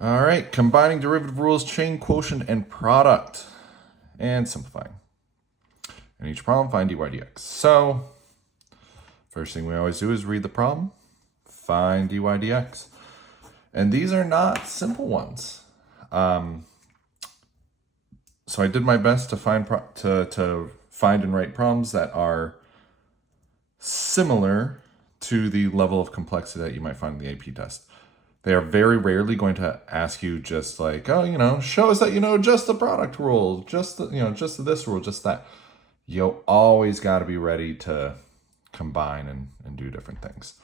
All right, combining derivative rules, chain quotient, and product, and simplifying. In each problem, find dy dx. So, first thing we always do is read the problem, find dy dx. And these are not simple ones. So I did my best to find find and write problems that are similar to the level of complexity that you might find in the AP test. They are very rarely going to ask you just like, oh, show us that you know just the product rule, just just this rule, just that. You always got to be ready to combine and do different things.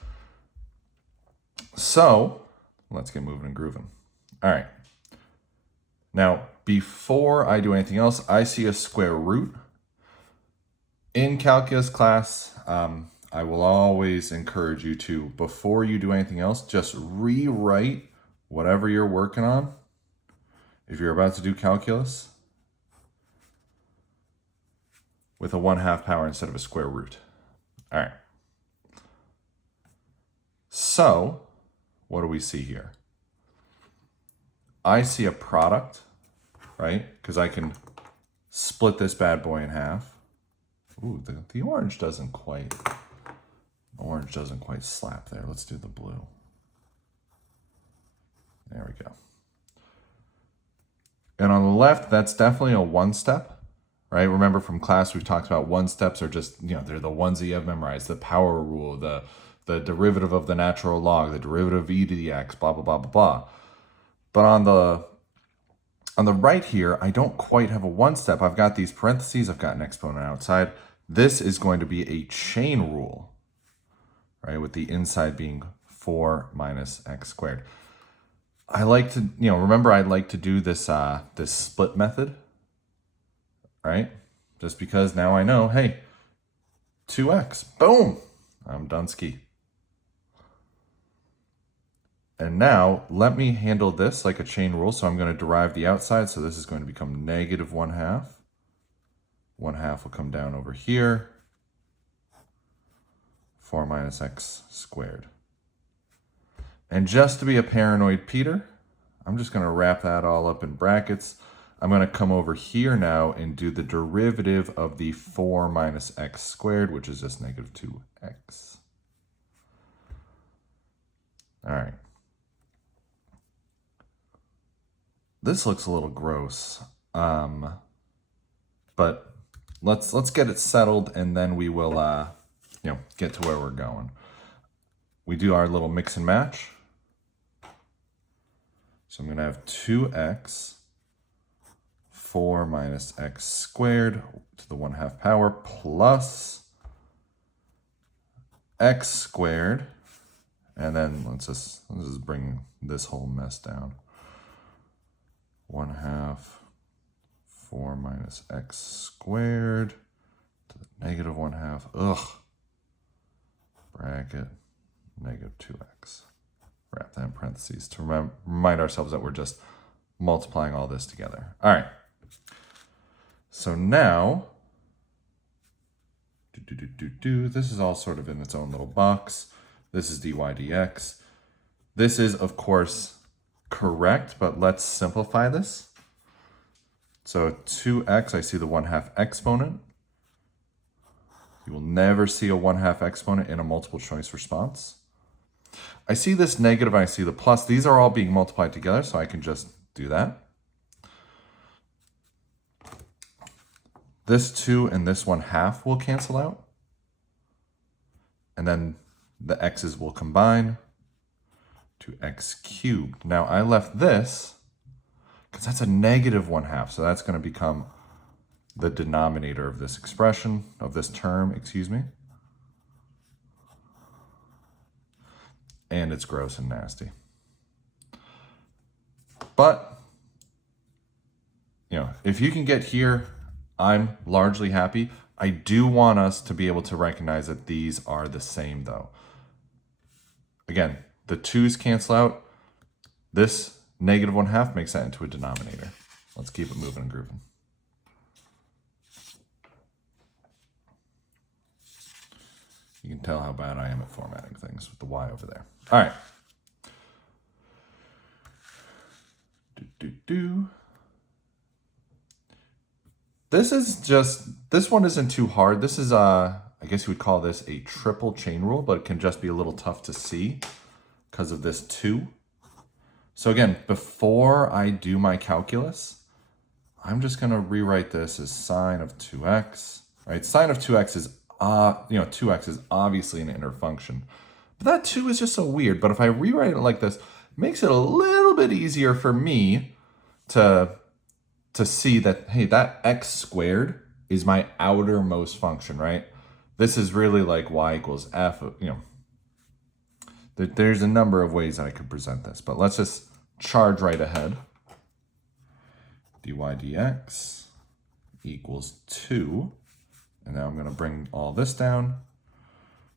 So let's get moving and grooving. All right. Now, before I do anything else, I see a square root. In calculus class, I will always encourage you to, before you do anything else, just rewrite whatever you're working on. If you're about to do calculus, with a 1/2 power instead of a square root. All right. So, what do we see here? I see a product, right? Because I can split this bad boy in half. Ooh, the orange doesn't quite slap there. Let's do the blue. There we go. And on the left, that's definitely a one-step, right? Remember from class, we've talked about one-steps are just, they're the ones that you have memorized. The power rule, the derivative of the natural log, the derivative of e to the x, blah, blah, blah, blah, blah. But on the right here, I don't quite have a one-step. I've got these parentheses. I've got an exponent outside. This is going to be a chain rule, right? With the inside being 4 minus x squared. I like to, remember I like to do this this split method, right? Just because now I know, hey, 2x, boom, I'm done ski. And now let me handle this like a chain rule. So I'm going to derive the outside. So this is going to become negative 1/2. 1/2 will come down over here. 4 minus x squared. And just to be a paranoid Peter, I'm just going to wrap that all up in brackets. I'm going to come over here now and do the derivative of the 4 minus x squared, which is just negative 2x. All right. This looks a little gross, but let's get it settled, and then we will, get to where we're going. We do our little mix and match. So I'm going to have 2x, 4 minus x squared to the 1/2 power plus x squared, and then let's just bring this whole mess down. 1/2 4 minus x squared to the negative 1/2. Ugh. Bracket negative 2x. Wrap that in parentheses to remind ourselves that we're just multiplying all this together. All right. So now, this is all sort of in its own little box. This is dy dx. This is, of course, correct, but let's simplify this. So 2x, I see the 1/2 exponent. You will never see a 1/2 exponent in a multiple choice response. I see this negative, I see the plus. These are all being multiplied together, so I can just do that. This 2 and this 1/2 will cancel out. And then the x's will combine to x cubed. Now I left this because that's a negative 1/2, so that's going to become the denominator of this expression, of this term, excuse me. And it's gross and nasty. But, if you can get here, I'm largely happy. I do want us to be able to recognize that these are the same, though. Again, the 2's cancel out. This negative 1/2 makes that into a denominator. Let's keep it moving and grooving. You can tell how bad I am at formatting things with the y over there. All right. This one isn't too hard. This is, I guess you would call this a triple chain rule, but it can just be a little tough to see because of this 2. So again, before I do my calculus, I'm just going to rewrite this as sine of 2x, right? Sine of 2x is, 2x is obviously an inner function. But that 2 is just so weird. But if I rewrite it like this, it makes it a little bit easier for me to see that, hey, that x squared is my outermost function, right? This is really like y equals f, there's a number of ways I could present this, but let's just charge right ahead. dy dx equals 2. And now I'm going to bring all this down.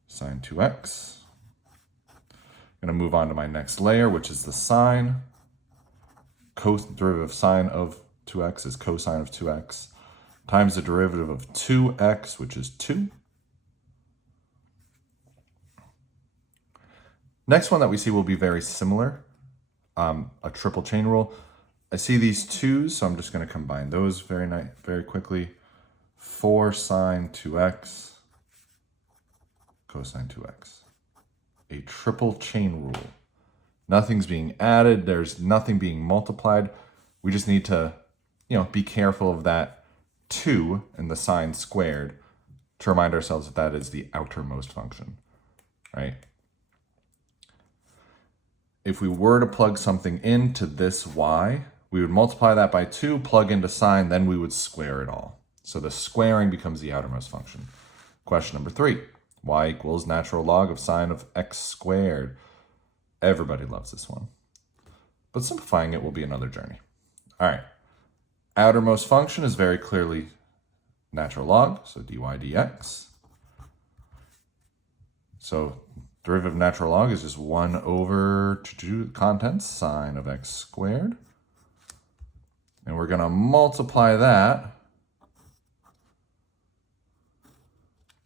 Sine 2x. I'm going to move on to my next layer, which is the sine. Derivative of sine of 2x is cosine of 2x times the derivative of 2x, which is 2. Next one that we see will be very similar, a triple chain rule. I see these 2's, so I'm just going to combine those very quickly. 4 sine 2x, cosine 2x. A triple chain rule. Nothing's being added. There's nothing being multiplied. We just need to, be careful of that 2 and the sine squared to remind ourselves that that is the outermost function, right? If we were to plug something into this y, we would multiply that by 2, plug into sine, then we would square it all. So the squaring becomes the outermost function. Question number 3, y equals natural log of sine of x squared. Everybody loves this one. But simplifying it will be another journey. All right. Outermost function is very clearly natural log, so dy dx. So derivative of natural log is just 1 over contents, sine of x squared. And we're going to multiply that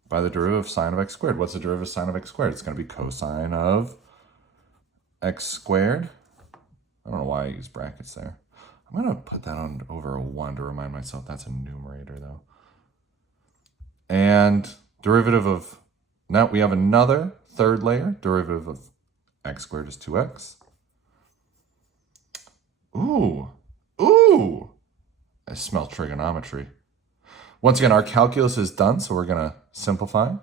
by the derivative of sine of x squared. What's the derivative of sine of x squared? It's going to be cosine of x squared. I don't know why I use brackets there. I'm going to put that on over a 1 to remind myself that's a numerator, though. And derivative of, now we have another third layer. Derivative of x squared is 2x. Ooh. I smell trigonometry. Once again, our calculus is done, so we're going to simplify. I'm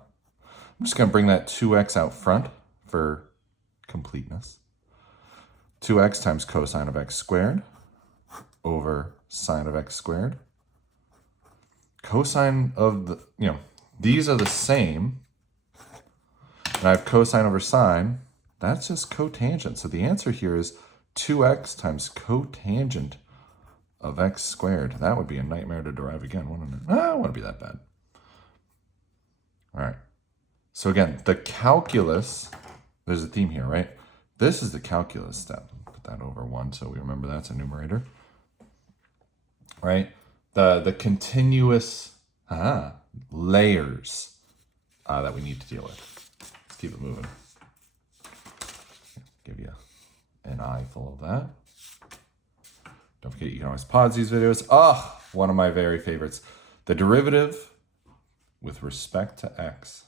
just going to bring that 2x out front for completeness. 2x times cosine of x squared over sine of x squared. Cosine of the, these are the same. And I have cosine over sine. That's just cotangent. So the answer here is 2x times cotangent of x squared. That would be a nightmare to derive again, wouldn't it? It wouldn't be that bad. All right. So again, the calculus, there's a theme here, right? This is the calculus step. Put that over 1 so we remember that's a numerator. Right? The continuous layers that we need to deal with. Let's keep it moving. Give you an eye full of that. Don't forget, you can always pause these videos. One of my very favorites. The derivative with respect to x.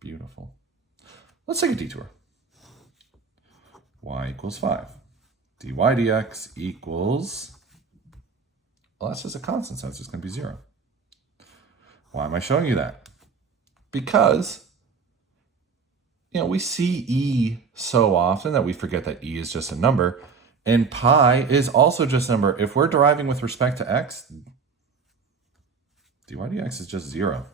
Beautiful. Let's take a detour. Y equals 5. dy dx equals, well, that's just a constant, so it's just going to be 0. Why am I showing you that? Because we see e so often that we forget that e is just a number, and pi is also just a number. If we're deriving with respect to x, dy dx is just 0.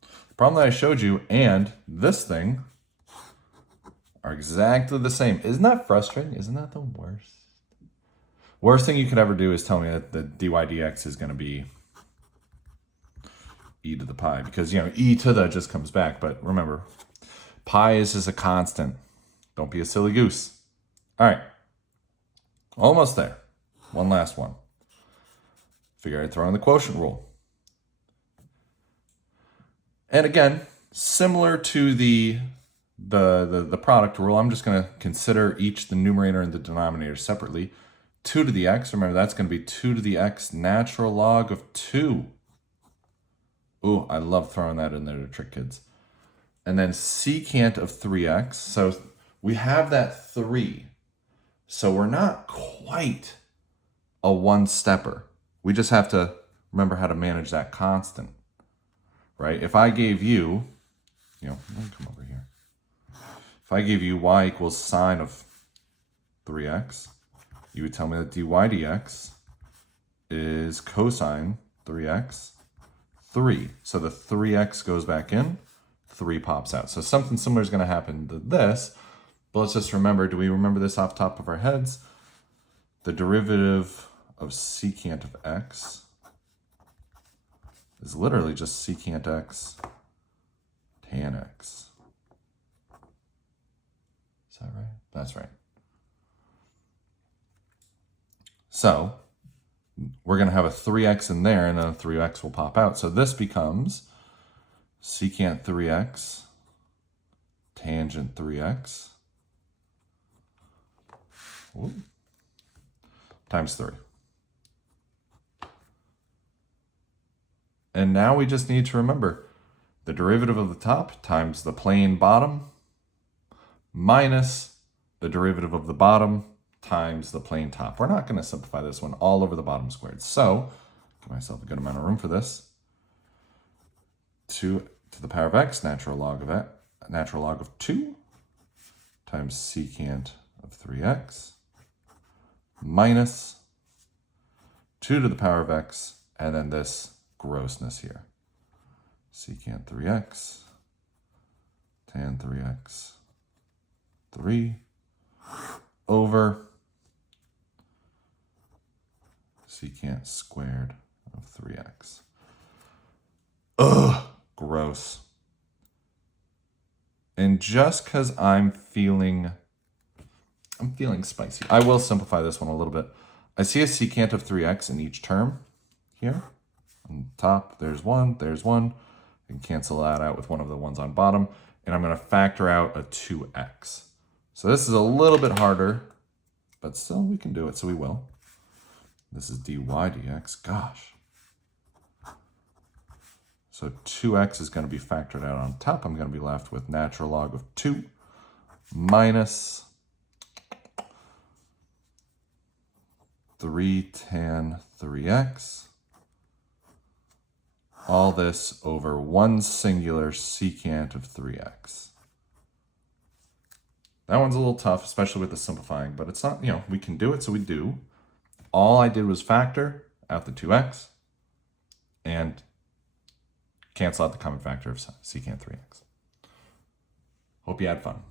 The problem that I showed you and this thing are exactly the same. Isn't that frustrating? Isn't that the worst? Worst thing you could ever do is tell me that the dy dx is going to be e to the pi, because e to the just comes back. But remember, pi is just a constant. Don't be a silly goose. All right. Almost there. One last one. Figure I'd throw in the quotient rule. And again, similar to the the product rule, I'm just going to consider each the numerator and the denominator separately. 2 to the x, remember that's going to be 2 to the x natural log of 2. Ooh, I love throwing that in there to trick kids. And then secant of 3x. So we have that 3. So we're not quite a one-stepper. We just have to remember how to manage that constant, right? If I gave you, let me come over here. If I gave you y equals sine of 3x, you would tell me that dy dx is cosine 3x, 3. So the 3x goes back in, 3 pops out. So something similar is going to happen to this. But let's just remember, do we remember this off the top of our heads? The derivative of secant of x is literally just secant x tan x. Is that right? That's right. So we're going to have a 3x in there, and then a 3x will pop out. So this becomes secant 3x tangent 3x times 3. And now we just need to remember the derivative of the top times the plane bottom minus the derivative of the bottom times the plane top. We're not going to simplify this one all over the bottom squared. So, give myself a good amount of room for this. 2 to the power of x, natural log of 2 times secant of 3x minus 2 to the power of x, and then this grossness here. Secant 3x, tan 3x, 3 over secant squared of 3x. Ugh, gross. And just because I'm feeling spicy, I will simplify this one a little bit. I see a secant of 3x in each term here. On top, there's 1, there's 1. I can cancel that out with one of the ones on bottom. And I'm going to factor out a 2x. So this is a little bit harder, but still we can do it, so we will. This is dy dx. Gosh. So 2x is going to be factored out on top. I'm going to be left with natural log of 2 minus 3 tan 3x. All this over one singular secant of 3x. That one's a little tough, especially with the simplifying, but it's not, we can do it, so we do. All I did was factor out the 2x and cancel out the common factor of secant 3x. Hope you had fun.